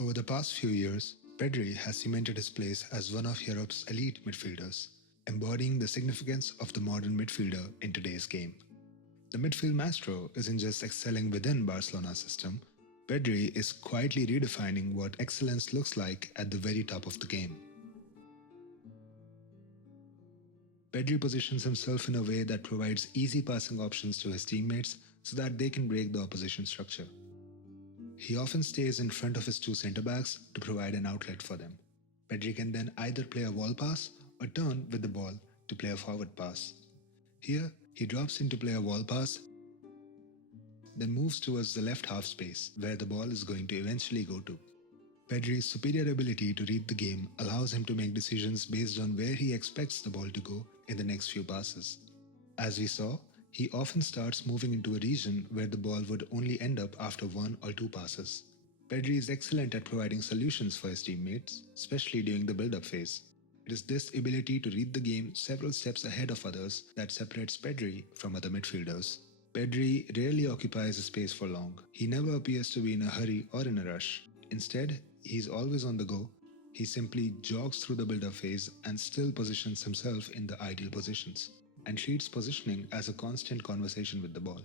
Over the past few years, Pedri has cemented his place as one of Europe's elite midfielders, embodying the significance of the modern midfielder in today's game. The midfield maestro isn't just excelling within Barcelona's system, Pedri is quietly redefining what excellence looks like at the very top of the game. Pedri positions himself in a way that provides easy passing options to his teammates so that they can break the opposition structure. He often stays in front of his two centre-backs to provide an outlet for them. Pedri can then either play a wall pass or turn with the ball to play a forward pass. Here, he drops in to play a wall pass, then moves towards the left half space where the ball is going to eventually go to. Pedri's superior ability to read the game allows him to make decisions based on where he expects the ball to go in the next few passes. As we saw, he often starts moving into a region where the ball would only end up after one or two passes. Pedri is excellent at providing solutions for his teammates, especially during the build-up phase. It is this ability to read the game several steps ahead of others that separates Pedri from other midfielders. Pedri rarely occupies a space for long. He never appears to be in a hurry or in a rush. Instead, he is always on the go. He simply jogs through the build-up phase and still positions himself in the ideal positions, and treats positioning as a constant conversation with the ball.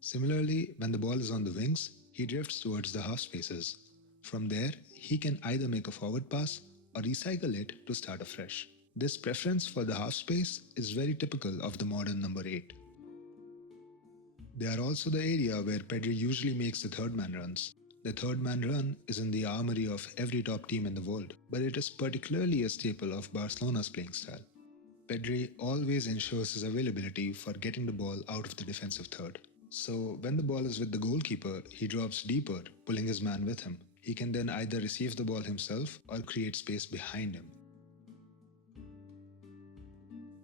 Similarly, when the ball is on the wings, he drifts towards the half spaces. From there, he can either make a forward pass or recycle it to start afresh. This preference for the half space is very typical of the modern number 8. They are also the area where Pedri usually makes the third man runs. The third man run is in the armory of every top team in the world, but it is particularly a staple of Barcelona's playing style. Pedri always ensures his availability for getting the ball out of the defensive third. So when the ball is with the goalkeeper, he drops deeper, pulling his man with him. He can then either receive the ball himself or create space behind him.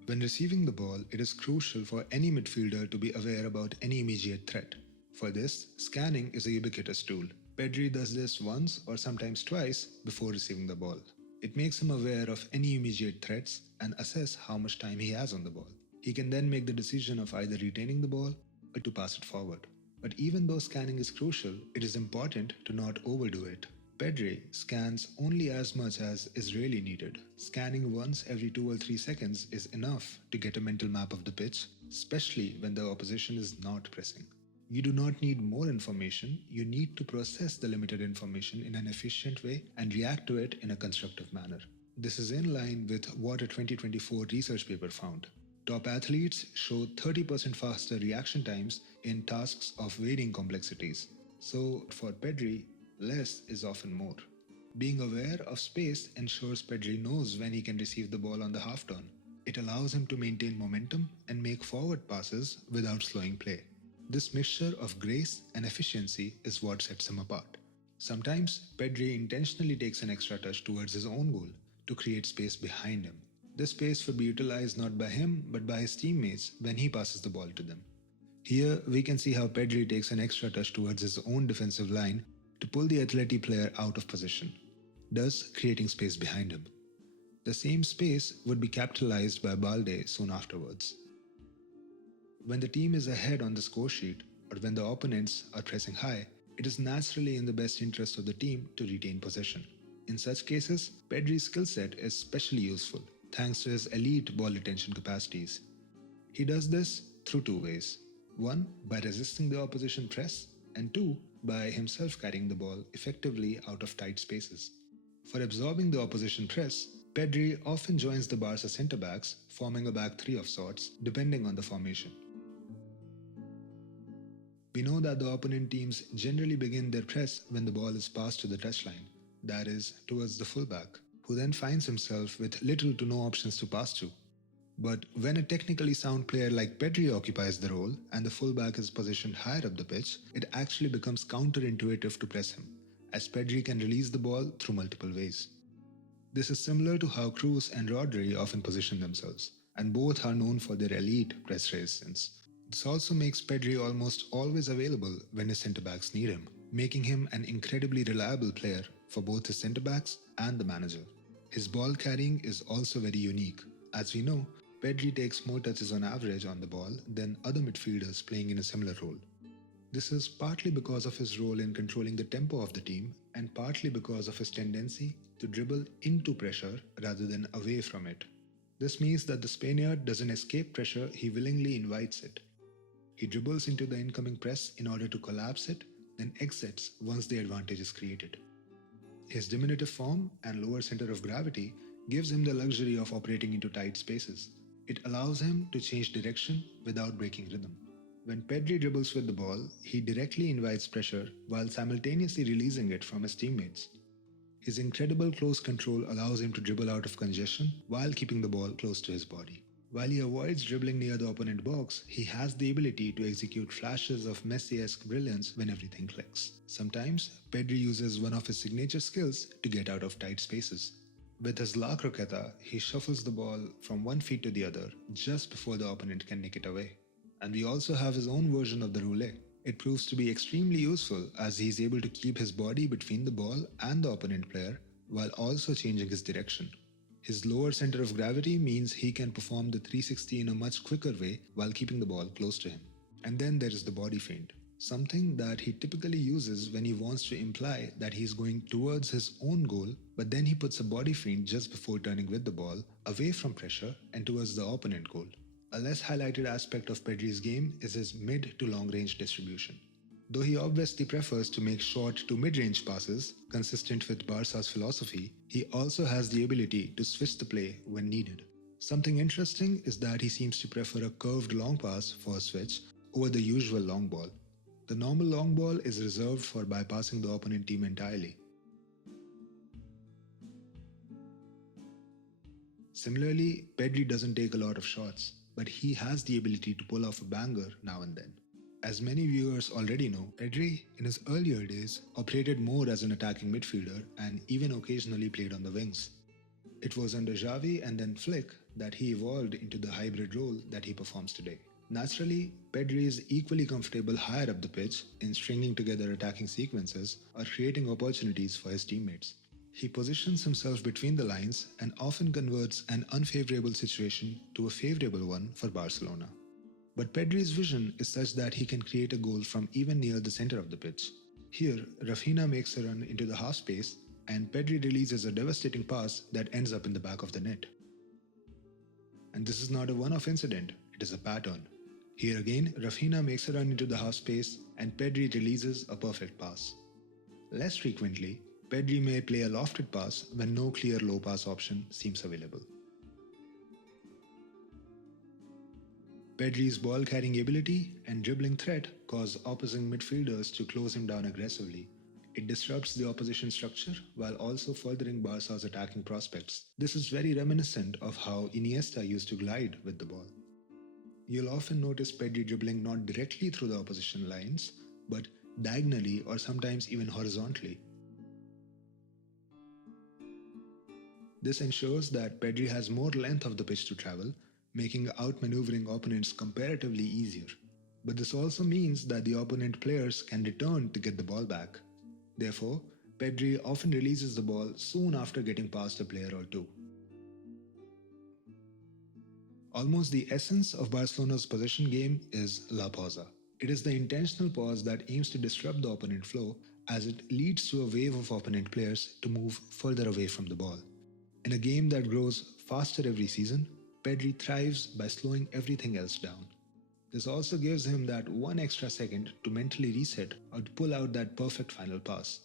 When receiving the ball, it is crucial for any midfielder to be aware about any immediate threat. For this, scanning is a ubiquitous tool. Pedri does this once or sometimes twice before receiving the ball. It makes him aware of any immediate threats and assess how much time he has on the ball. He can then make the decision of either retaining the ball or to pass it forward. But even though scanning is crucial, it is important to not overdo it. Pedri scans only as much as is really needed. Scanning once every 2 or 3 seconds is enough to get a mental map of the pitch, especially when the opposition is not pressing. You do not need more information, you need to process the limited information in an efficient way and react to it in a constructive manner. This is in line with what a 2024 research paper found. Top athletes show 30% faster reaction times in tasks of varying complexities. So for Pedri, less is often more. Being aware of space ensures Pedri knows when he can receive the ball on the half turn. It allows him to maintain momentum and make forward passes without slowing play. This mixture of grace and efficiency is what sets him apart. Sometimes, Pedri intentionally takes an extra touch towards his own goal to create space behind him. This space will be utilized not by him but by his teammates when he passes the ball to them. Here, we can see how Pedri takes an extra touch towards his own defensive line to pull the athletic player out of position, thus creating space behind him. The same space would be capitalized by Balde soon afterwards. When the team is ahead on the score sheet, or when the opponents are pressing high, it is naturally in the best interest of the team to retain possession. In such cases, Pedri's skill set is especially useful, thanks to his elite ball retention capacities. He does this through two ways. One, by resisting the opposition press, and two, by himself carrying the ball effectively out of tight spaces. For absorbing the opposition press, Pedri often joins the Barca centre-backs, forming a back three of sorts, depending on the formation. We know that the opponent teams generally begin their press when the ball is passed to the touchline, that is, towards the fullback, who then finds himself with little to no options to pass to. But when a technically sound player like Pedri occupies the role and the fullback is positioned higher up the pitch, it actually becomes counterintuitive to press him, as Pedri can release the ball through multiple ways. This is similar to how Kroos and Rodri often position themselves, and both are known for their elite press resistance. This also makes Pedri almost always available when his centre-backs need him, making him an incredibly reliable player for both his centre-backs and the manager. His ball carrying is also very unique. As we know, Pedri takes more touches on average on the ball than other midfielders playing in a similar role. This is partly because of his role in controlling the tempo of the team and partly because of his tendency to dribble into pressure rather than away from it. This means that the Spaniard doesn't escape pressure, he willingly invites it. He dribbles into the incoming press in order to collapse it, then exits once the advantage is created. His diminutive form and lower center of gravity gives him the luxury of operating into tight spaces. It allows him to change direction without breaking rhythm. When Pedri dribbles with the ball, he directly invites pressure while simultaneously releasing it from his teammates. His incredible close control allows him to dribble out of congestion while keeping the ball close to his body. While he avoids dribbling near the opponent box, he has the ability to execute flashes of Messi-esque brilliance when everything clicks. Sometimes, Pedri uses one of his signature skills to get out of tight spaces. With his La Croqueta, he shuffles the ball from one feet to the other just before the opponent can nick it away. And we also have his own version of the roulette. It proves to be extremely useful as he is able to keep his body between the ball and the opponent player while also changing his direction. His lower center of gravity means he can perform the 360 in a much quicker way while keeping the ball close to him. And then there is the body feint, something that he typically uses when he wants to imply that he is going towards his own goal, but then he puts a body feint just before turning with the ball, away from pressure and towards the opponent goal. A less highlighted aspect of Pedri's game is his mid to long range distribution. Though he obviously prefers to make short to mid-range passes, consistent with Barca's philosophy, he also has the ability to switch the play when needed. Something interesting is that he seems to prefer a curved long pass for a switch over the usual long ball. The normal long ball is reserved for bypassing the opponent team entirely. Similarly, Pedri doesn't take a lot of shots, but he has the ability to pull off a banger now and then. As many viewers already know, Pedri, in his earlier days, operated more as an attacking midfielder and even occasionally played on the wings. It was under Xavi and then Flick that he evolved into the hybrid role that he performs today. Naturally, Pedri is equally comfortable higher up the pitch in stringing together attacking sequences or creating opportunities for his teammates. He positions himself between the lines and often converts an unfavorable situation to a favorable one for Barcelona. But Pedri's vision is such that he can create a goal from even near the center of the pitch. Here, Rafinha makes a run into the half space and Pedri releases a devastating pass that ends up in the back of the net. And this is not a one-off incident, it is a pattern. Here again, Rafinha makes a run into the half space and Pedri releases a perfect pass. Less frequently, Pedri may play a lofted pass when no clear low pass option seems available. Pedri's ball-carrying ability and dribbling threat cause opposing midfielders to close him down aggressively. It disrupts the opposition structure while also furthering Barca's attacking prospects. This is very reminiscent of how Iniesta used to glide with the ball. You'll often notice Pedri dribbling not directly through the opposition lines, but diagonally or sometimes even horizontally. This ensures that Pedri has more length of the pitch to travel, making outmaneuvering opponents comparatively easier. But this also means that the opponent players can return to get the ball back. Therefore, Pedri often releases the ball soon after getting past a player or two. Almost the essence of Barcelona's possession game is La Pausa. It is the intentional pause that aims to disrupt the opponent flow as it leads to a wave of opponent players to move further away from the ball. In a game that grows faster every season, Pedri thrives by slowing everything else down. This also gives him that one extra second to mentally reset or to pull out that perfect final pass.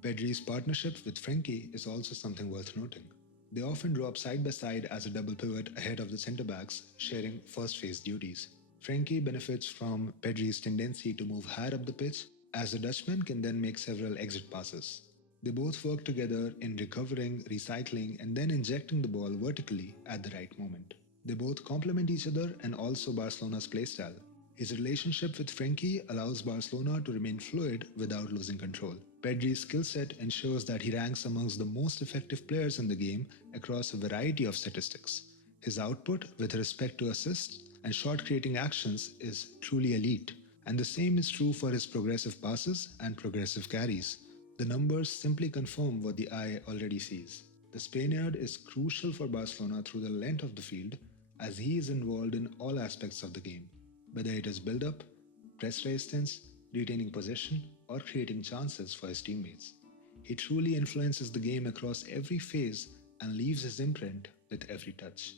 Pedri's partnership with Frenkie is also something worth noting. They often drop side by side as a double pivot ahead of the centre-backs, sharing first phase duties. Frenkie benefits from Pedri's tendency to move higher up the pitch, as the Dutchman can then make several exit passes. They both work together in recovering, recycling, and then injecting the ball vertically at the right moment. They both complement each other and also Barcelona's playstyle. His relationship with Frenkie allows Barcelona to remain fluid without losing control. Pedri's skill set ensures that he ranks amongst the most effective players in the game across a variety of statistics. His output with respect to assists and shot creating actions is truly elite, and the same is true for his progressive passes and progressive carries. The numbers simply confirm what the eye already sees. The Spaniard is crucial for Barcelona through the length of the field as he is involved in all aspects of the game, whether it is build-up, press resistance, retaining possession, or creating chances for his teammates. He truly influences the game across every phase and leaves his imprint with every touch.